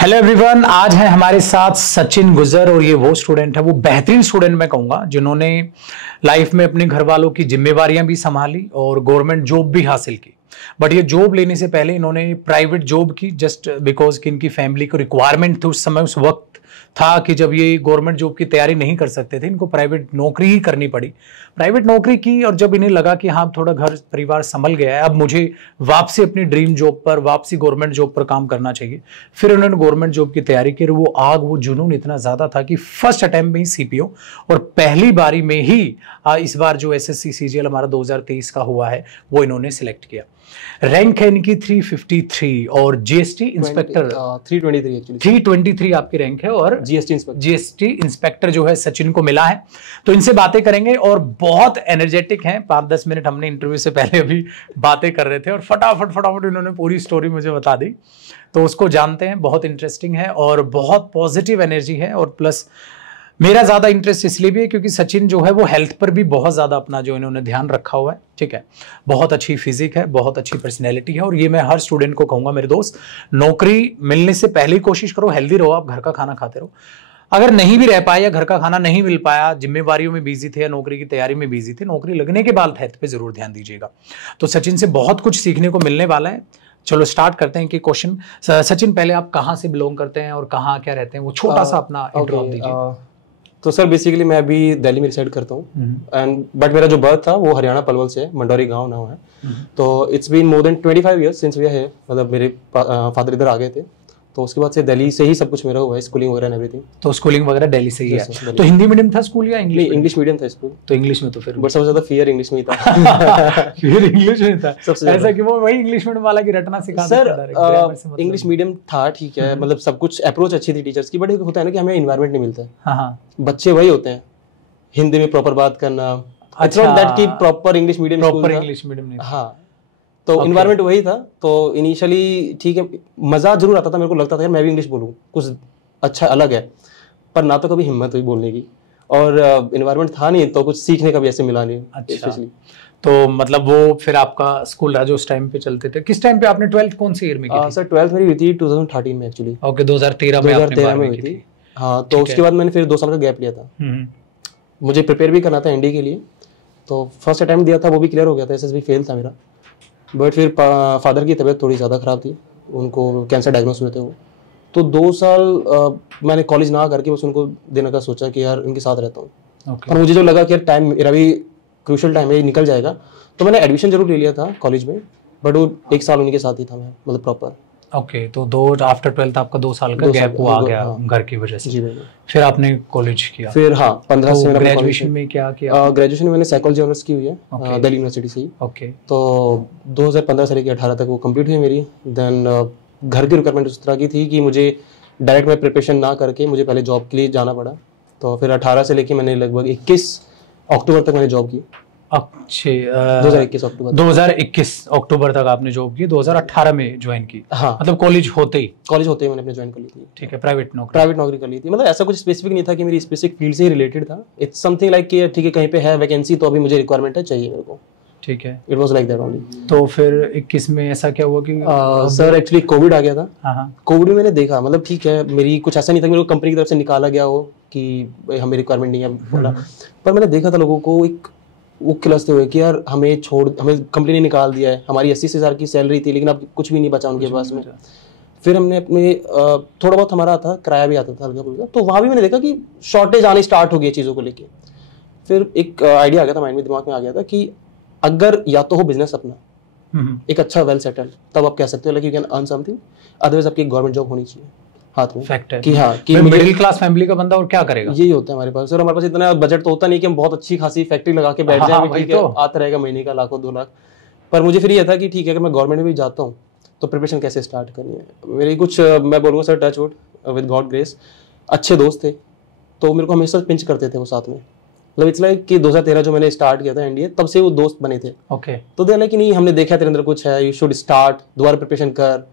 Hello everyone, आज है हमारे साथ सचिन गुजर और ये वो स्टूडेंट है, वो बेहतरीन स्टूडेंट मैं कहूँगा, जिन्होंने लाइफ में अपने घर वालों की जिम्मेवारियां भी संभाली और गवर्नमेंट जॉब भी हासिल की। बट ये जॉब लेने से पहले इन्होंने प्राइवेट जॉब की, जस्ट बिकॉज कि इनकी फैमिली को रिक्वायरमेंट थी उस समय, उस वक्त था कि जब ये गवर्नमेंट जॉब की तैयारी नहीं कर सकते थे, इनको प्राइवेट नौकरी ही करनी पड़ी। प्राइवेट नौकरी की और जब इन्हें लगा कि हाँ थोड़ा घर परिवार संभल गया है, अब मुझे वापसी अपनी ड्रीम जॉब पर, वापसी गवर्नमेंट जॉब पर काम करना चाहिए, फिर उन्होंने गवर्नमेंट जॉब की तैयारी की। वो आग, वो जुनून इतना ज्यादा था कि फर्स्ट अटेम्प्ट में ही सीपीओ और पहली बारी में ही इस बार जो एसएससी सीजीएल हमारा 2023 का हुआ है वो इन्होंने सिलेक्ट किया। रैंक है इनकी 353 और जीएसटी इंस्पेक्टर 323 एक्चुअली 323 आपकी रैंक है और जीएसटी इंस्पेक्टर जो है सचिन को मिला है। तो इनसे बातें करेंगे और बहुत एनर्जेटिक हैं। 5-10 मिनट हमने इंटरव्यू से पहले अभी बातें कर रहे थे और फटाफट इन्होंने पूरी स्टोरी मुझे बता दी, तो उसको जानते हैं। बहुत इंटरेस्टिंग है और बहुत पॉजिटिव एनर्जी है और प्लस मेरा ज्यादा इंटरेस्ट इसलिए भी है क्योंकि सचिन जो है वो हेल्थ पर भी बहुत ज्यादा अपना जो इन्होंने ध्यान रखा हुआ है। ठीक है, बहुत अच्छी फिजिक है, बहुत अच्छी पर्सनैलिटी है और ये मैं हर स्टूडेंट को कहूंगा मेरे दोस्त, नौकरी मिलने से पहले ही कोशिश करो हेल्दी रहो, आप घर का खाना खाते रहो। अगर नहीं भी रह पाए या घर का खाना नहीं मिल पाया, जिम्मेवारियों में बिजी थे या नौकरी की तैयारी में बिजी थे, नौकरी लगने के बाद हेल्थ पे जरूर ध्यान दीजिएगा। तो सचिन से बहुत कुछ सीखने को मिलने वाला है। चलो स्टार्ट करते हैं कि क्वेश्चन। सचिन, पहले आप कहाँ से बिलोंग करते हैं और कहाँ क्या रहते हैं, वो छोटा सा अपना इंट्रो दीजिए। तो सर बेसिकली मैं अभी दिल्ली में रिसाइड करता हूँ एंड बट मेरा जो बर्थ था वो हरियाणा पलवल से है, मंडौरी गांव नाम है। तो it's been more than 25 years since we are here, मतलब मेरे फादर इधर आ गए थे, तो उसके बाद से दिल्ली से ही सब कुछ मेरा हुआ है, स्कूलिंग वगैरह एवरीथिंग। तो स्कूलिंग वगैरह दिल्ली से ही है। तो हिंदी मीडियम था स्कूल या इंग्लिश मीडियम था स्कूल? तो इंग्लिश में तो फिर बट सबसे ज्यादा फियर इंग्लिश में ही था। फिर इंग्लिश में था सबसे ऐसा कि वो वही इंग्लिश मीडियम वाला की रटना सिखा सर। इंग्लिश मीडियम था, ठीक है, मतलब सब कुछ अप्रोच अच्छी थी टीचर्स की, बट एक होता है ना कि हमें एनवायरनमेंट नहीं मिलता है। हाँ, बच्चे वही होते हैं, हिंदी में प्रॉपर बात करना। अच्छा, दैट की प्रॉपर इंग्लिश मीडियम नहीं। हाँ, तो इन्वायरमेंट वही था। तो इनिशियली ठीक है, मजा जरूर आता था, मेरे को लगता था यार मैं भी इंग्लिश बोलूँ, कुछ अच्छा अलग है, पर ना तो कभी हिम्मत हुई बोलने की और इन्वायरमेंट था नहीं, तो कुछ सीखने का भी ऐसे मिला नहीं। अच्छा, तो मतलब वो फिर आपका स्कूल रहा जो उस टाइम पे चलते थे। किस टाइम पे आपने 12th कौन से ईयर में की थी? सर 12th मेरी हुई थी 2013 में एक्चुअली। ओके, 2013 में हुई थी। हाँ, तो उसके बाद मैंने फिर 2 साल का गैप लिया था। मुझे प्रिपेयर भी करना था एनडी के लिए, तो फर्स्ट अटेम्प्ट दिया था, वो भी क्लियर हो गया था, एसएसबी फेल था मेरा। बट फिर फादर की तबीयत थोड़ी ज़्यादा ख़राब थी, उनको कैंसर डायग्नोस हुए थे वो, तो 2 साल मैंने कॉलेज ना करके बस उनको देने का सोचा कि यार इनके साथ रहता हूँ। पर मुझे जो लगा कि यार टाइम मेरा भी क्रूशियल टाइम है, निकल जाएगा, तो मैंने एडमिशन जरूर ले लिया था कॉलेज में, बट वो 1 साल उन्हीं के साथ ही था मैं, मतलब प्रॉपर। ओके, तो आफ्टर 12th आपका 2 साल का गैप हुआ आ गया घर की वजह से। जी भाई। फिर आपने कॉलेज किया? फिर हाँ, 15 से मेरा ग्रेजुएशन में क्या किया? ग्रेजुएशन में मैंने साइकोलॉजी ऑनर्स की हुई है दिल्ली यूनिवर्सिटी से ही। ओके, तो 2015 से लेकर 18 तक वो कंप्लीट हुई मेरी। देन घर की रिक्वायरमेंट उस तरह की थी कि मुझे डायरेक्ट में प्रिपरेशन ना करके मुझे पहले जॉब के लिए जाना पड़ा। तो फिर 18 से लेकर मैंने लगभग 21 अक्टूबर तक मैंने जॉब की। अच्छे, 2021 अक्टूबर तक आपने जॉब की, 2018 में ज्वाइन की? हाँ, मतलब कॉलेज होते ही मैंने अपने ज्वाइन कर ली थी। ठीक है, प्राइवेट नौकरी कर ली थी। मतलब ऐसा कुछ स्पेसिफिक नहीं था कि मेरी स्पेसिफिक फील्ड से ही रिलेटेड था। इट्स समथिंग लाइक कि ठीक है कहीं पे है वैकेंसी तो अभी मुझे रिक्वायरमेंट है, चाहिए मेरे को। ठीक है, it was like that only. तो फिर 21 में ऐसा क्या हुआ कि सर एक्चुअली कोविड आ गया था। हाँ, कोविड में मैंने देखा, मतलब ठीक है मेरी कुछ ऐसा नहीं था कि मेरे को कंपनी की तरफ से निकाला गया हो कि हमें रिक्वायरमेंट नहीं है बोला, पर मैंने देखा था लोगों को एक वो खिलसते हुए कि यार हमें कंपनी ने निकाल दिया है, हमारी 80 हज़ार की सैलरी थी लेकिन अब कुछ भी नहीं बचा उनके पास में। फिर हमने अपने थोड़ा बहुत हमारा था, किराया भी आता था हल्का फुल्का, तो वहाँ भी मैंने देखा कि शॉर्टेज आनी स्टार्ट हो गई चीज़ों को लेके। फिर एक आइडिया आ गया था माइंड में, दिमाग में आ गया था कि अगर या तो हो बिजनेस अपना एक अच्छा वेल सेटल्ड, तब आप कह सकते हो like you can earn something, otherwise आपकी गवर्नमेंट जॉब होनी चाहिए हाथ में। फैक्ट है कि हाँ कि मिडिल क्लास फैमिली का बंदा और क्या करेगा, यही होता है हमारे पास। और हमारे पास इतना बजट तो होता नहीं कि हम बहुत अच्छी खासी फैक्ट्री लगा के बैठ जाए, ठीक है आता रहेगा महीने का लाखों 2 लाख। पर मुझे फिर ये था कि ठीक है अगर मैं गवर्नमेंट में भी जाता हूँ तो प्रिपरेशन कैसे स्टार्ट करनी है। मेरी कुछ मैं बोलूँगा sir touch wood with God grace अच्छे दोस्त थे, तो मेरे को हमेशा पिंच करते थे वो साथ में। मतलब इट्स लाइक कि 2013 जो मैंने स्टार्ट किया था एनडीए, तब से वो दोस्त बने थे। ओके, तो दे कि नहीं हमने देखा तेरे अंदर कुछ है, यू शुड स्टार्ट, दोबारा प्रिपरेशन कर।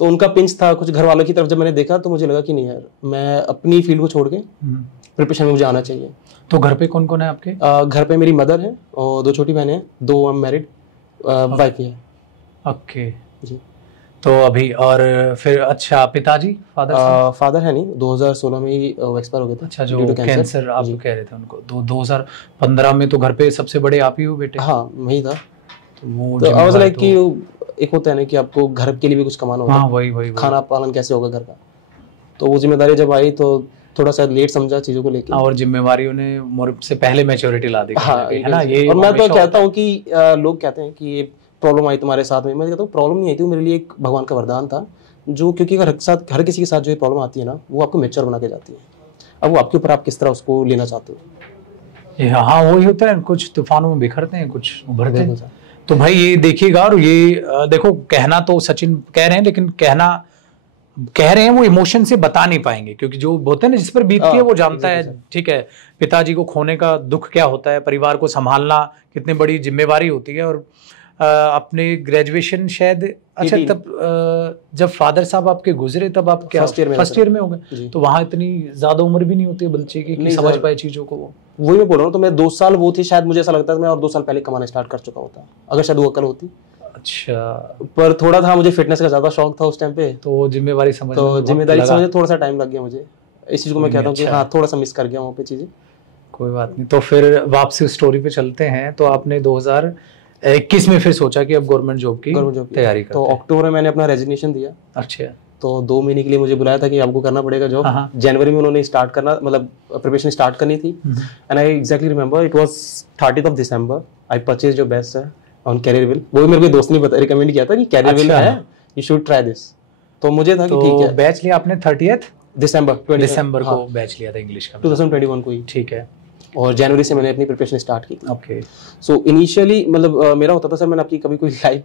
तो उनका पिंच था कुछ घर वालों की तरफ, जब मैंने देखा तो मुझे लगा कि नहीं यार मैं अपनी फील्ड को छोड़ के प्रिपरेशन में मुझे आना चाहिए। तो घर पे कौन कौन है आपके? घर पे मेरी मदर है और 2 छोटी बहनें हैं, 2 मैरिड वाइफ है। ओके जी। तो अभी और फिर अच्छा पिताजी फादर है नहीं, 2016 में ही एक्सपायर हो गए थे। अच्छा, जो कैंसर आप कह रहे थे उनको 2015 में, तो घर पे सबसे बड़े आप ही हो बेटे? हाँ वही था। तो आई वाज लाइक कि एक होता है ना कि आपको घर के लिए भी कुछ कमाना होगा। हाँ वही खाना पालन कैसे होगा घर का, तो वो जिम्मेदारी जब आई तो थोड़ा सा लेट समझा चीजों को लेके। और जिम्मेवारियों ने मुझसे पहले मैच्योरिटी ला दी है ना ये। और मैं तो कहता हूँ कि लोग कहते हैं कि ये प्रॉब्लम आई तुम्हारे साथ में, मैं कहता हूँ प्रॉब्लम नहीं आई थी, वो मेरे लिए एक भगवान का वरदान था। जो क्योंकि हर किसी के साथ जो प्रॉब्लम आती है ना, वो आपको मैच्योर बना के जाती है। अब वो आपके ऊपर आप किस तरह उसको लेना चाहते हो। हाँ वही होता है, कुछ तूफानों में बिखरते हैं, कुछ उभरते हैं। तो भाई ये देखिएगा, और ये देखो कहना तो सचिन कह रहे हैं, लेकिन कह रहे हैं वो इमोशन से बता नहीं पाएंगे, क्योंकि जो होते हैं ना जिस पर बीतती है वो जानता है। ठीक है, पिताजी को खोने का दुख क्या होता है, परिवार को संभालना कितनी बड़ी जिम्मेवारी होती है। और अपने ग्रेजुएशन शायद अच्छा तब जब फादर साहब आपके गुजरे तब आप क्या फर्स्ट ईयर में हो गए, तो वहाँ इतनी ज्यादा उम्र भी नहीं होती है बच्चे की कि समझ पाए चीजों को। वही मैं बोल रहा हूँ, तो मैं 2 साल वो थी शायद, मुझे ऐसा लगता है मैं और 2 साल पहले कमाना स्टार्ट कर चुका होता अगर शायद वो अकल होती। अच्छा, पर थोड़ा था, मुझे फिटनेस का ज्यादा शौक था उस टाइम पे, तो जिम्मेदारी समझने थोड़ा सा टाइम लग गया मुझे। इस चीज को मैं कहता हूँ कि हाँ थोड़ा सा मिस कर गया वहाँ पे चीजें। कोई बात नहीं, तो फिर वापसी स्टोरी पे चलते हैं। तो आपने 2021 में फिर सोचा कि अब गवर्नमेंट जॉब की तैयारी करते हैं। तो अक्टूबर में मैंने अपना रेजिग्नेशन दिया। अच्छा, तो 2 महीने के लिए मुझे बुलाया था कि आपको करना पड़ेगा जॉब। जनवरी में उन्होंने स्टार्ट करना, मतलब प्रिपरेशन स्टार्ट करनी थी। And I exactly remember it was 30th of December I purchase your best sir on Careerwill. वो मेरे को दोस्त ने रिकमेंड किया था कि कैरियरविल है, यू शुड ट्राई दिस। तो मुझे था कि ठीक है। बैच लिया आपने 30th दिसंबर को बैच लिया था इंग्लिश का, 2021 को ही। ठीक है, और जनवरी से मैंने अपनी प्रिपरेशन स्टार्ट की। ओके। सो इनिशियली मतलब मेरा होता था सर, मैंने आपकी कभी कोई लाइव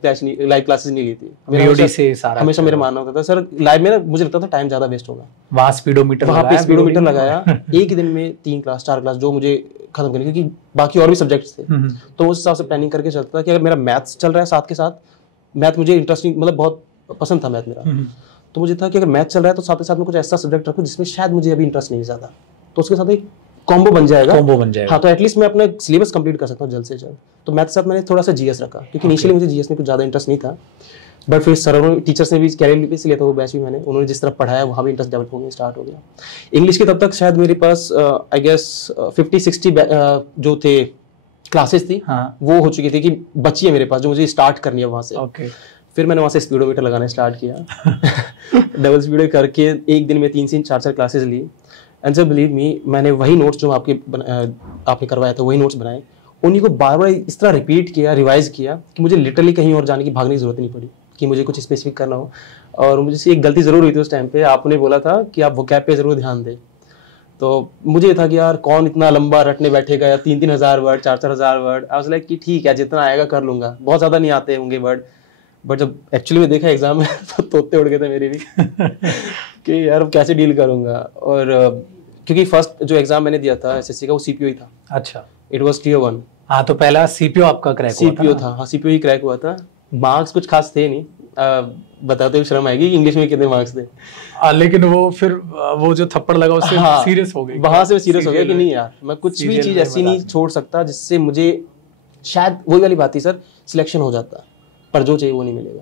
क्लासेस नहीं ली थी। हमेशा मेरा मानना होता था सर लाइव में ना, मुझे लगता था टाइम ज्यादा वेस्ट होगा। वहाँ स्पीडोमीटर लगाया एक ही दिन में 3 क्लास 4 क्लास जो मुझे खत्म करनी, क्योंकि बाकी और भी सब्जेक्ट्स थे। तो उस हिसाब से प्लानिंग करके चलता था कि अगर मेरा मैथ्स चल रहा है साथ के साथ, मैथ मुझे इंटरेस्टिंग मतलब बहुत पसंद था मैथ मेरा, तो मुझे था कि अगर मैथ चल रहा है तो साथ के साथ में कुछ ऐसा सब्जेक्ट रखूं जिसमें शायद मुझे अभी इंटरेस्ट नहीं ज्यादा, तो उसके साथ एक कॉम्बो बन जाएगा। हाँ, तो एटलीस्ट मैं अपना सिलेबस कंप्लीट कर सकता हूँ जल्द से जल्द। तो मैथ के साथ मैंने थोड़ा सा जीएस रखा, क्योंकि इनिशियली मुझे जीएस में कुछ ज्यादा इंटरेस्ट नहीं था। बट फिर सर टीचर्स ने भी कैरियर पे लिया था वो बैच भी मैंने, उन्होंने जिस तरह पढ़ाया वहाँ भी इंटरेस्ट डेवलप हो गया, स्टार्ट हो गया। इंग्लिश के तब तक शायद मेरे पास आई गेस 50-60 जो थे क्लासेस थी, वो हो चुकी थी कि बची है मेरे पास, जो मुझे स्टार्ट करनी है वहाँ से। फिर मैंने वहाँ से स्पीडोमीटर लगाना स्टार्ट किया। डबल स्पीडो करके एक दिन में 3-4 क्लासेस ली। एंड सर बिलीव मी, मैंने वही नोट्स जो आपने करवाया था वही नोट्स बनाए, उन्हीं को बार बार इस तरह रिपीट किया, रिवाइज किया कि मुझे लिटरली कहीं और जाने की भागने की जरूरत नहीं पड़ी कि मुझे कुछ स्पेसिफिक करना हो। और मुझे एक गलती जरूर हुई थी उस टाइम पे, आपने बोला था कि आप वोकैब पे जरूर ध्यान दें। तो मुझे था कि यार कौन इतना लंबा रटने बैठेगा, या 3-3 हज़ार वर्ड, 4-4 हज़ार वर्ड। आई वाज लाइक कि ठीक है जितना आएगा कर लूंगा, बहुत ज्यादा नहीं आते होंगे वर्ड। बट जब एक्चुअली में देखा एग्जाम में तो तोते उड़ गए थे मेरे भी कि यार कैसे डील करूंगा। और क्योंकि फर्स्ट जो एग्जाम मैंने दिया था एसएससी का वो सीपीओ ही था। अच्छा, इट वाज Tier 1। हाँ, तो पहला सीपीओ आपका क्रैक हुआ था? सीपीओ था, हाँ सीपीओ ही क्रैक हुआ था। मार्क्स कुछ खास थे नहीं, बताते हुए शर्म आएगी इंग्लिश में कितने मार्क्स थे। लेकिन वो फिर वो जो थप्पड़ लगा उससे सीरियस हो गई। वहां से सीरियस हो गया कि नहीं यार मैं कुछ भी चीज ऐसी नहीं छोड़ सकता जिससे मुझे शायद वही वाली बात थी सर, सिलेक्शन हो जाता पर जो चाहिए वो नहीं मिलेगा।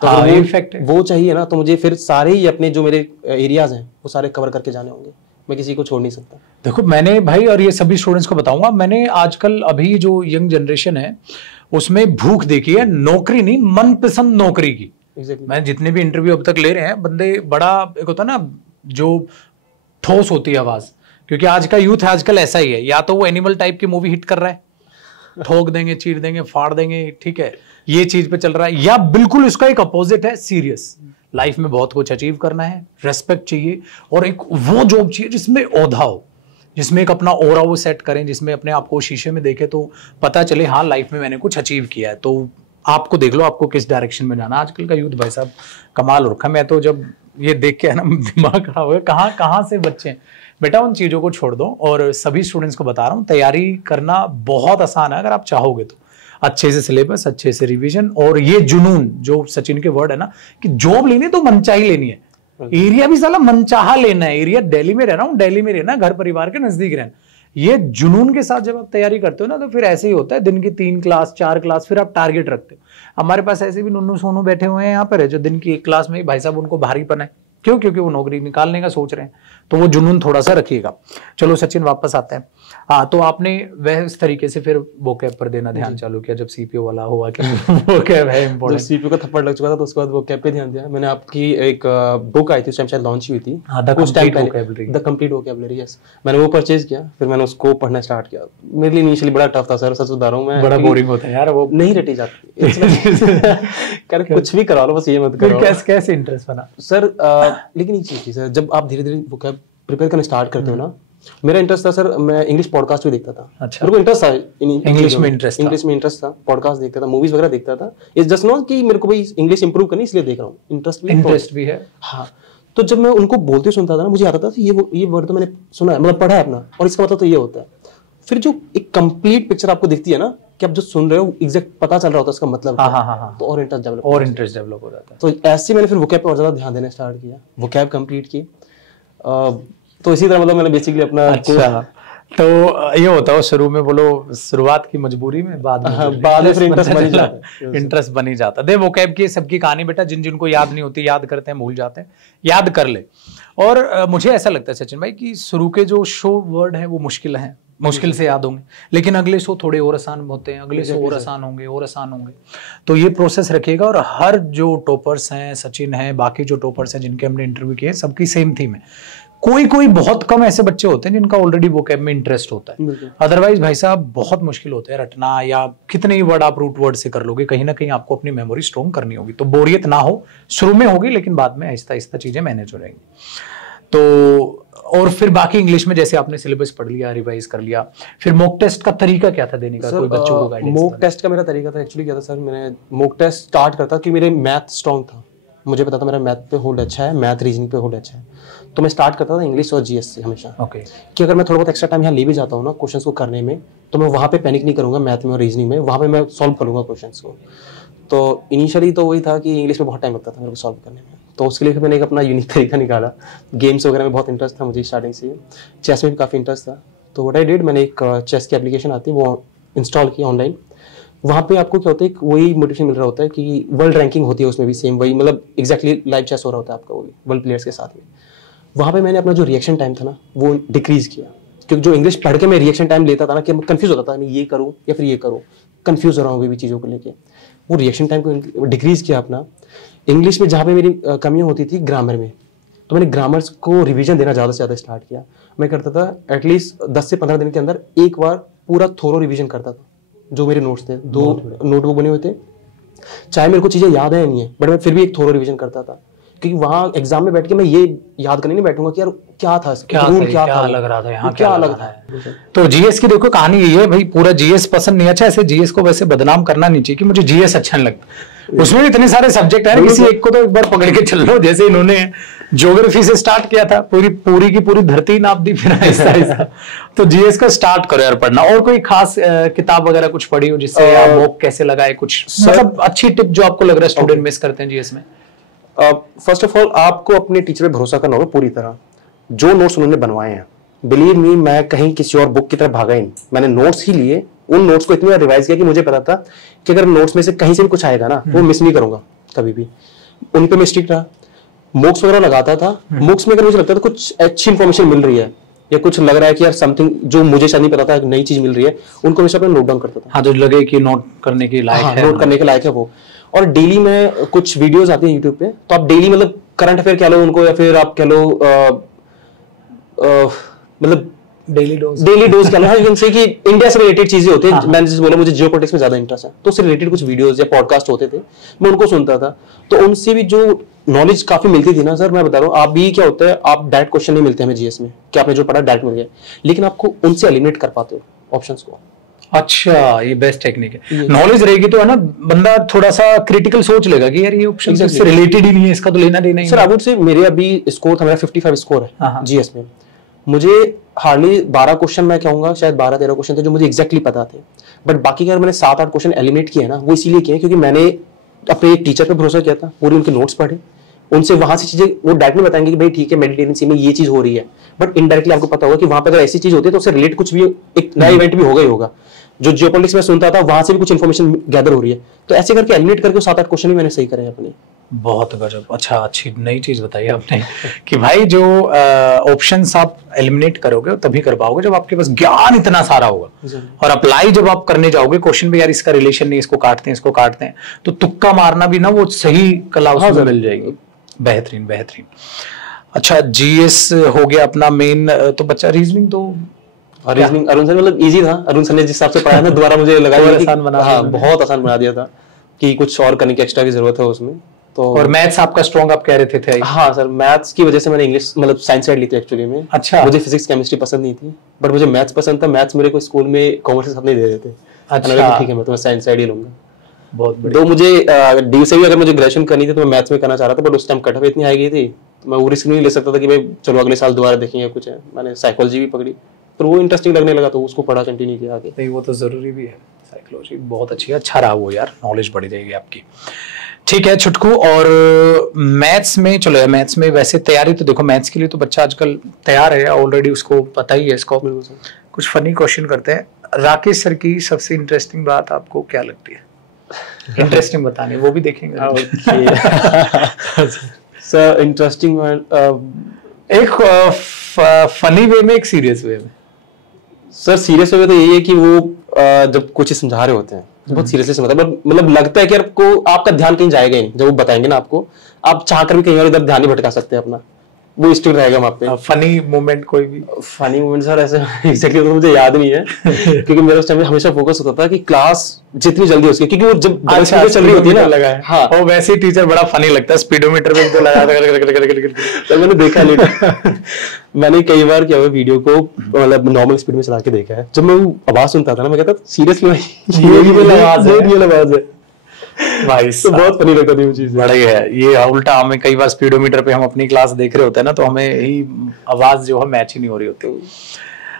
तो अगर वो चाहिए ना, तो मुझे फिर सारे ही अपने जो मेरे एरियाज हैं वो सारे कवर करके जाने होंगे, मैं किसी को छोड़ नहीं सकता। देखो मैंने भाई, और ये सभी स्टूडेंट्स को बताऊंगा, मैंने आजकल अभी जो यंग जनरेशन है उसमें भूख देखी है, नौकरी नहीं, मनपसंद नौकरी की। मैं जितने भी इंटरव्यू अब तक ले रहे हैं बंदे, बड़ा एक होता है ना जो ठोस होती है आवाज, क्योंकि आज का यूथ आजकल ऐसा ही है, या तो वो एनिमल टाइप की मूवी हिट कर रहा है, ठोक देंगे, चीर देंगे, फाड़ देंगे, ठीक है, ये चीज पे चल रहा है, या बिल्कुल इसका एक अपोजिट है, सीरियस लाइफ में बहुत कुछ अचीव करना है, रेस्पेक्ट चाहिए, और एक वो जॉब चाहिए जिसमें ओधा हो, जिसमें एक अपना ओरा वो सेट करें, जिसमें अपने आप को शीशे में देखे तो पता चले हाँ लाइफ में मैंने कुछ अचीव किया है। तो आपको देख लो आपको किस डायरेक्शन में जाना। आजकल का यूथ भाई साहब कमाल हो रखा है। मैं तो जब ये देख के है ना दिमाग खराब हो गया, कहाँ से बच्चे हैं। बेटा उन चीज़ों को छोड़ दो, और सभी स्टूडेंट्स को बता रहा हूँ तैयारी करना बहुत आसान है अगर आप चाहोगे तो। अच्छे से सिलेबस, अच्छे से रिवीजन, और ये जुनून जो सचिन के वर्ड है ना कि जॉब लेनी तो मनचाही लेनी है, एरिया भी साला मनचाहा लेना है। एरिया दिल्ली में रहना हूँ, दिल्ली में रहना, घर परिवार के नजदीक रहना, ये जुनून के साथ जब आप तैयारी करते हो ना, तो फिर ऐसे ही होता है, दिन की 3 क्लास 4 क्लास, फिर आप टारगेट रखते हो। हमारे पास ऐसे भी नुन्नू सोनू बैठे हुए हैं यहाँ पर है, जो दिन की 1 क्लास में ही भाई साहब उनको भारीपन है। क्यों? क्योंकि वो नौकरी निकालने का सोच रहे हैं, तो वो जुनून थोड़ा सा रखिएगा। चलो सचिन वापस आते हैं। हाँ, तो आपने वह इस तरीके से फिर वोकैब पर देना ध्यान चालू किया जब सीपीओ वाला हुआ कि वोकैब है इंपॉर्टेंट। जब सीपीओ का थप्पड़ लग चुका था तो उसके बाद वोकैब पे ध्यान दिया। मैंने आपकी एक बुक आई थी उस टाइम शायद लॉन्च हुई थी, द कंप्लीट वोकैबुलरी। यस, मैंने वो परचेज किया, फिर मैंने उसको पढ़ना स्टार्ट किया। मेरे लिए इनिशियली बड़ा टफ था सर, सच बता रहा हूँ मैं। बड़ा बोरिंग होता है यार, वो नहीं रटी जाती। कुछ भी करा लो, बस ये मत करो। कैसे इंटरेस्ट बना सर? लेकिन एक चीज थी सर, जब आप धीरे धीरे वोकैब प्रिपेयर करना स्टार्ट करते हो ना, मेरा इंटरेस्ट था सर, मैं इंग्लिश पॉडकास्ट भी देखता था। अच्छा। मेरे को इंटरेस्ट था इंग्लिश में इंटरेस्ट था, पॉडकास्ट देखता था, मूवीज वगैरह देखता था। इट्स जस्ट नॉट कि मेरे को भाई इंग्लिश इंप्रूव करनी इसलिए देख रहा हूँ, इंटरेस्ट भी है। हाँ, तो जब मैं उनको बोलते सुनता था ना, मुझे आता था ये वर्ड तो मैंने सुना है, मतलब पढ़ा है अपना, और इसका मतलब तो ये होता है। फिर जो एक कंप्लीट पिक्चर आपको दिखती है ना, कि आप जो सुन रहे हो एग्जैक्ट पता चल रहा होता है इसका मतलब, तो और इंटरेस्ट डेवलप हो जाता है। तो ऐसे मैंने फिर वोकैब पे और ज्यादा ध्यान देना स्टार्ट किया, वोकैब कंप्लीट की। तो इसी तरह मतलब मैंने बेसिकली अपना। अच्छा, तो ये होता है शुरू में बोलो शुरुआत की मजबूरी में, बाद में फिर इंटरेस्ट बन ही जाता। दे वोकैब की सबकी कहानी बेटा, जिनको याद नहीं होती याद करते हैं, भूल जाते हैं, याद कर ले। और मुझे ऐसा लगता है सचिन भाई कि शुरू के जो शो वर्ड है वो मुश्किल से याद होंगे, लेकिन अगले शो थोड़े और आसान होते हैं, अगले शो और आसान होंगे। तो ये प्रोसेस रखिएगा। और हर जो टॉपर्स हैं, सचिन है, बाकी जो टॉपर्स हैं जिनके हमने इंटरव्यू किए, सबकी सेम थीम है। कोई बहुत कम ऐसे बच्चे होते हैं जिनका ऑलरेडी वोकैब में इंटरेस्ट होता है, अदरवाइज भाई साहब बहुत मुश्किल होता है रटना, या कितने ही वर्ड आप रूट वर्ड से कर लोगे, कहीं ना कहीं आपको अपनी मेमोरी स्ट्रॉन्ग करनी होगी। तो बोरियत ना हो, शुरू में होगी, लेकिन बाद में आहिस्ता आहिस्ता चीजें मैनेज हो जाएंगी। तो और फिर बाकी इंग्लिश में जैसे आपने सिलेबस पढ़ लिया, रिवाइज कर लिया, फिर मॉक टेस्ट का तरीका क्या था देने का? कोई बच्चों को गाइडेंस? मॉक टेस्ट का मेरा तरीका था एक्चुअली क्या था सर, मैंने मॉक टेस्ट स्टार्ट करता कि मेरे मैथ स्ट्रॉन्ग था, मुझे पता था मेरा मैथ पे होल्ड अच्छा है, मैथ रीजनिंग पे होल्ड अच्छा है, तो मैं स्टार्ट करता था इंग्लिश और जीएस से हमेशा। कि अगर मैं थोड़ा बहुत एक्स्ट्रा टाइम यहाँ ले भी जाता हूँ ना क्वेश्चंस को करने में, तो मैं वहाँ पे पैनिक नहीं करूँगा मैथ में और रीजनिंग में, वहाँ पे मैं सॉल्व करूँगा क्वेश्चंस को। तो इनिशियली तो वही था कि इंग्लिश में बहुत टाइम लगता था मेरे को सॉल्व करने में, तो उसके लिए मैंने एक अपना यूनिक तरीका निकाला। गेम्स वगैरह में बहुत इंटरेस्ट था मुझे स्टार्टिंग से, चेस में भी काफ़ी इंटरेस्ट था। तो व्हाट आई डिड, मैंने एक चेस की एप्लीकेशन आती है वो इंस्टॉल की ऑनलाइन। वहाँ पे आपको क्या होता है, वही मोटिवेशन मिल रहा होता है कि वर्ल्ड रैंकिंग होती है उसमें भी सेम वही, मतलब एक्जैक्टली लाइव चेस हो रहा होता है आपका, वही वर्ल्ड प्लेयर्स के साथ में। वहाँ पे मैंने अपना जो रिएक्शन टाइम था ना वो डिक्रीज किया, क्योंकि जो इंग्लिश पढ़ के मैं रिएक्शन टाइम लेता था ना, कि मैं कंफ्यूज होता था, मैं ये करूँ या फिर ये करूँ, कंफ्यूज हो रहा हूँ भी चीज़ों को लेके, वो रिएक्शन टाइम को डिक्रीज किया अपना। इंग्लिश में जहाँ पे मेरी कमियाँ होती थी ग्रामर में, तो मैंने ग्रामर्स को रिवीजन देना ज़्यादा से ज़्यादा स्टार्ट किया। मैं करता था एटलीस्ट 10 से 15 दिन के अंदर एक बार पूरा थोरो रिवीजन करता था। जो मेरे नोट्स थे, 2 नोटबुक बने हुए थे, चाहे मेरे को चीज़ें याद है या नहीं है, बट मैं फिर भी एक थोरो रिवीजन करता था, क्योंकि वहाँ एग्जाम में बैठ के मैं ये याद करने नहीं बैठूंगा कि यार क्या था, क्या लग रहा था यहाँ, क्या लग रहा है। तो जीएस की देखो कहानी यही है भाई, पूरा जीएस पसंद नहीं। अच्छा, ऐसे जीएस को वैसे बदनाम करना नहीं चाहिए कि मुझे जीएस अच्छा नहीं लगता, उसमें इतने सारे सब्जेक्ट है, किसी एक को तो एक बार पकड़ के चल लो। जैसे इन्होंने ज्योग्राफी से स्टार्ट किया था, पूरी की पूरी धरती नाप दी, फिर ऐसा तो जीएस का स्टार्ट करो यार पढ़ना। और कोई खास किताब वगैरह कुछ पढ़ी हो जिससे आप मॉक कैसे लगाए, कुछ मतलब अच्छी टिप जो आपको लग रहा है स्टूडेंट मिस करते हैं जीएस में? फर्स्ट ऑफ ऑल आपको अपने टीचर पे भरोसा करना होगा पूरी तरह। जो नोट्स उन्होंने बनवाए हैं, बिलीव मी, मैं कहीं किसी और बुक की तरफ भागा ही नहीं, मैंने नोट्स ही लिए, उन नोट्स को इतनी बार रिवाइज किया कि मुझे पता था कि अगर नोट्स में से कहीं से भी कुछ आएगा ना, वो मिस नहीं करूंगा कभी भी। उन पे मैं स्ट्रिक्ट रहा, मोक्स वगैरह लगाता था। मोक्स में अगर मुझे लगता था कुछ अच्छी इन्फॉर्मेशन मिल रही है या कुछ लग रहा है कि यार समथिंग जो मुझे शायद नहीं पता था, नई चीज मिल रही है, उनको हमेशा नोट डाउन करता था। हाँ, जो लगे कि नोट करने के लायक है, नोट करने के लायक है वो। और डेली में कुछ वीडियोस आती हैं यूट्यूब पे, तो आप डेली मतलब करंट अफेयर कह लो उनको, या फिर आप कह लो मतलब डेली डोज कह लो, हाँ, जिनसे कि इंडिया से रिलेटेड चीजें होती है। मैंने जैसे बोला मुझे जियोपॉलिटिक्स में ज्यादा इंटरेस्ट है, तो उससे रिलेटेड कुछ वीडियोस या पॉडकास्ट होते थे, मैं उनको सुनता था। तो उनसे भी जो नॉलेज काफी मिलती थी ना सर, मैं बता रहा हूँ, आप भी क्या होता है, आप डायरेक्ट क्वेश्चन नहीं मिलते हमें जीएस में कि आपने जो पढ़ा डायरेक्ट मिल गया, लेकिन आपको उनसे एलिमिनेट कर पाते हो ऑप्शंस को। अच्छा, ये बेस्ट टेक्निक है। नॉलेज रहेगी तो है ना, बंदा थोड़ा सा क्रिटिकल सोच लेगा कि यार ये ऑप्शन से रिलेटेड ही नहीं है, इसका तो लेना देना ही। सर आई वुड से मेरे अभी स्कोर था, मेरा 55 स्कोर है जीएस में। मुझे हार्डली 12 क्वेश्चन, मैं कहूंगा शायद 12-13 क्वेश्चन थे जो मुझे एग्जैक्टली पता थे, बट बाकी अगर मैंने 7-8 क्वेश्चन एलिमिनेट किए ना, वो इसीलिए किए क्योंकि मैंने अपने एक टीचर पे भरोसा किया था, पूरी उनके नोट्स पढ़े, उनसे वहां से चीजें वो डायरेक्ट नहीं बताएंगे कि भाई ठीक है मेडिटेरियन सी में ये चीज हो रही है, बट इनडायरेक्टली आपको पता होगा कि वहां पे अगर ऐसी चीज होती है तो उससे रिलेट कुछ भी एक नया इवेंट भी होगा ही होगा। जो जियोपॉलिटिक्स में सुनता था वहां से भी कुछ इन्फॉर्मेशन गैदर हो रही है, तो ऐसे करके एलिमिनेट करके 7-8 क्वेश्चन भी मैंने सही करे अपने। बहुत गजब, अच्छा अच्छी नई चीज बताई आपने कि भाई जो ऑप्शंस आप एलिमिनेट करोगे तभी कर पाओगे जब आपके पास ज्ञान इतना सारा होगा, और अप्लाई जब आप करने जाओगे क्वेश्चन पे, यार इसका रिलेशन नहीं, इसको काटते हैं, इसको काटते हैं, तो तुक्का मारना भी ना वो सही कला उसमें मिल जाएगी। बेहतरीन बेहतरीन। अच्छा जीएस हो गया अपना मेन, तो बच्चा रीजनिंग तो रीजनिंग अरुण सर मतलब इजी था, अरुण सर ने जिस हिसाब से पढ़ाया था दोबारा मुझे लगा आसान बना, हाँ बहुत आसान बना दिया था कि कुछ और करने की एक्स्ट्रा की जरूरत है उसमें। तो और मैथ्स आपका स्ट्रॉन्ग आप कह रहे थे? हाँ सर, मैथ्स की वजह से मैंने इंग्लिश मतलब साइंस साइड ली थी एक्चुअली में। अच्छा। मुझे फिजिक्स केमिस्ट्री पसंद नहीं थी, बट मुझे मैथ्स पसंद था। मैथ्स मेरे को स्कूल में कॉमर्स के साथ नहीं दे रहे थे। अच्छा ठीक है मैं तो साइंस साइड ही लूंगा। बहुत बढ़िया। तो मुझे डी से भी अगर मुझे ग्रेजुएशन करनी थी तो मैं मैथ्स में करना चाह रहा था, बट उस टाइम कट ऑफ इतनी हाई गई थी मैं वो रिस्क नहीं ले सकता था कि भाई चलो अगले साल दोबारा देखेंगे कुछ है। मैंने साइकोलॉजी भी पकड़ी, पर वो इंटरेस्टिंग लगने लगा तो उसको पढ़ा, कंटिन्यू किया आगे। नहीं वो तो जरूरी भी है, साइकोलॉजी बहुत अच्छी है, अच्छा रहा वो यार, नॉलेज बढ़ जाएगी आपकी। ठीक है छुटकू, और मैथ्स में चलो, मैथ्स में वैसे तैयारी तो देखो मैथ्स के लिए तो बच्चा आजकल तैयार है ऑलरेडी, उसको पता ही है इसको। कुछ फनी क्वेश्चन करते हैं। राकेश सर की सबसे इंटरेस्टिंग बात आपको क्या लगती है? इंटरेस्टिंग बतानी, वो भी देखेंगे। सर इंटरेस्टिंग एक फनी वे में, एक सीरियस वे में। सर सीरियस वे तो यही है कि वो जब कुछ समझा रहे होते हैं बहुत सीरियसली समझता है, मतलब लगता है कि आपको आपका ध्यान कहीं जाएगा ही नहीं। जब वो बताएंगे ना आपको, आप चाहकर भी कहीं और इधर ध्यान नहीं भटका सकते अपना, वो स्टिक रहेगा वहां पे। फनी मोमेंट कोई भी? फनी मोमेंट सर ऐसे एग्जैक्टली तो मुझे याद नहीं है क्योंकि मेरा उस टाइम हमेशा फोकस होता था कि क्लास जितनी जल्दी हो सके, क्योंकि वो जब चल रही होती है ना लगा हाँ वो वैसे ही टीचर बड़ा फनी लगता है, स्पीडोमीटर पे तो लगा तो मैंने देखा नहीं मैंने कई बार क्या हुआ वीडियो को मतलब नॉर्मल स्पीड में चला के देखा है। जब मैं वो आवाज सुनता था ना मैं कहता सीरियसली ये रियल आवाज है भाई, तो बहुत फनी लगता थी वो चीज। बड़ा ही है ये उल्टा, हमें कई बार स्पीडोमीटर पे हम अपनी क्लास देख रहे होते हैं ना, तो हमें ही आवाज जो है मैच ही नहीं हो रही होती।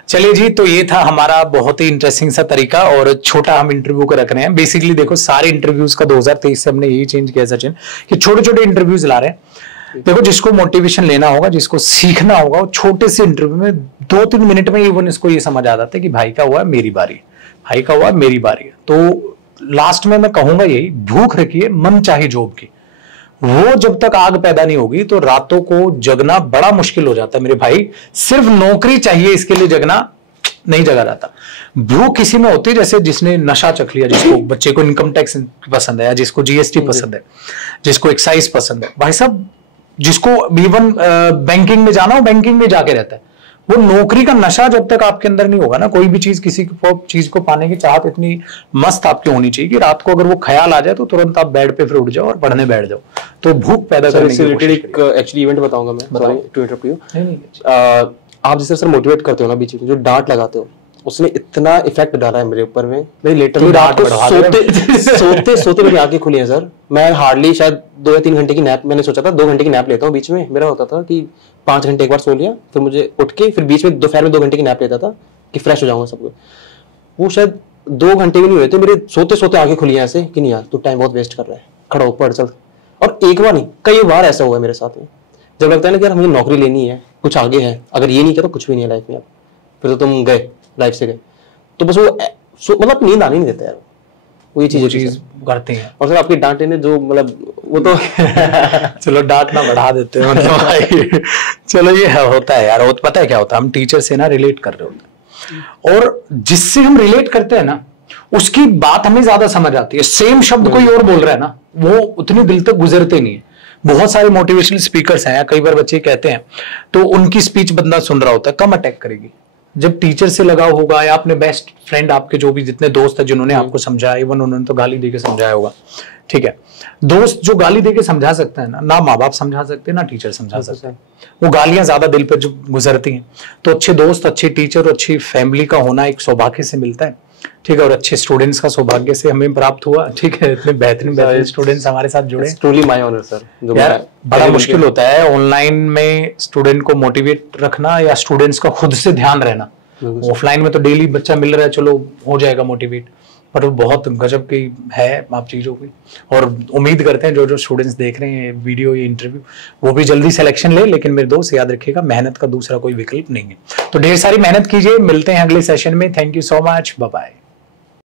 चलिए जी, तो ये था हमारा बहुत ही इंटरेस्टिंग सा तरीका, और छोटा हम इंटरव्यू को रख रहे हैं। बेसिकली देखो सारे इंटरव्यूज का 2023 से हमने यही चेंज किया सचिन, कि छोटे छोटे इंटरव्यूज ला रहे हैं। देखो जिसको मोटिवेशन लेना होगा, जिसको सीखना होगा, वो छोटे से इंटरव्यू में 2-3 मिनट में इवन इसको ये समझ आ जाता है कि भाई का हुआ मेरी बारी, भाई का हुआ मेरी बारी। तो लास्ट में मैं कहूंगा यही, भूख रखिए मन चाहे जॉब की, वो जब तक आग पैदा नहीं होगी तो रातों को जगना बड़ा मुश्किल हो जाता है मेरे भाई। सिर्फ नौकरी चाहिए इसके लिए जगना नहीं जगा जाता। भूख किसी में होती है जैसे जिसने नशा चख लिया, जिसको बच्चे को इनकम टैक्स पसंद है, या जिसको जीएसटी पसंद है, जिसको एक्साइज पसंद है, भाई साहब जिसको इवन बैंकिंग में जाना हो बैंकिंग में जाके रहता है। वो नौकरी का नशा जब तक आपके अंदर नहीं होगा ना, कोई भी चीज किसी चीज को पाने की चाहत इतनी मस्त आपकी होनी चाहिए कि रात को अगर वो ख्याल आ जाए तो तुरंत आप बेड पे फिर उठ जाओ और पढ़ने बैठ जाओ। तो भूख पैदा करने की कोशिश एक एक्चुअली इवेंट बताऊंगा मैं, सॉरी टू इंटरप्ट यू। आप जिस तरह से मोटिवेट करते हो ना बीच में जो डांट लगाते हो, उसने इतना इफेक्ट डाला है मेरे ऊपर में। मैं लिटरली रात को सोते मेरी आंखें खुली हैं सर। मैं हार्डली शायद 2 या 3 घंटे की नैप, मैंने सोचा था 2 घंटे की नैप लेता हूँ बीच में। मेरा होता था कि 5 घंटे एक बार सो लिया, फिर मुझे उठ के फिर बीच में दोपहर में 2 घंटे की नैप लेता था कि फ्रेश हो जाऊंगा सब कुछ। वो शायद 2 घंटे भी नहीं हुए थे मेरे सोते सोते आंखें खुली हैं ऐसे कि नहीं यार तू टाइम बहुत वेस्ट कर रहा है, खड़ा हो पढ़ चल। और एक बार नहीं कई बार ऐसा हुआ है मेरे साथ में, जब लगता है ना कि यार मुझे नौकरी लेनी है, कुछ आगे है, अगर ये नहीं किया तो कुछ भी नहीं है लाइफ में, फिर तो तुम गए लाइफ से गए। तो बस वो मतलब नींद आने नहीं देता यार, वो ये चीज करते हैं। और सर आपकी डांटे ने जो मतलब वो तो चलो डांटना बढ़ा देते हैं मतलब भाई चलो ये होता है यार। पता है क्या होता है, हम टीचर से ना रिलेट कर रहे होते हैं, और जिससे हम रिलेट करते हैं ना उसकी बात हमें ज्यादा समझ आती है। सेम शब्द कोई और बोल रहा है ना, वो उतनी दिल तक गुजरते नहीं है। बहुत सारे मोटिवेशनल स्पीकर्स हैं, कई बार बच्चे कहते हैं तो उनकी स्पीच बंदा सुन रहा होता है, कम अटैक करेगी। जब टीचर से लगाव होगा, या अपने बेस्ट फ्रेंड आपके जो भी जितने दोस्त हैं जिन्होंने आपको समझाया, इवन उन्होंने तो गाली देके समझाया होगा, ठीक है। दोस्त जो गाली देके समझा सकता है ना माँ बाप समझा सकते, ना टीचर समझा सकते हैं। वो गालियां ज्यादा दिल पर जो गुजरती हैं। तो अच्छे दोस्त, अच्छे टीचर, अच्छी फैमिली का होना एक सौभाग्य से मिलता है, ठीक है। और अच्छे स्टूडेंट्स का सौभाग्य से हमें प्राप्त हुआ, ठीक है। इतने बेहतरीन स्टूडेंट्स हमारे साथ जुड़े, ट्रूली माय ऑनर सर। यार बड़ा मुश्किल होता है ऑनलाइन में स्टूडेंट को मोटिवेट रखना, या स्टूडेंट्स का खुद से ध्यान रहना। ऑफलाइन में तो डेली बच्चा मिल रहा है, चलो हो जाएगा मोटिवेट, पर वो बहुत गजब की है आप चीज़ों की, और उम्मीद करते हैं जो जो स्टूडेंट्स देख रहे हैं वीडियो ये इंटरव्यू वो भी जल्दी सिलेक्शन ले। लेकिन मेरे दोस्त याद रखिएगा, मेहनत का दूसरा कोई विकल्प नहीं है। तो ढेर सारी मेहनत कीजिए, मिलते हैं अगले सेशन में। Thank you so much, bye bye.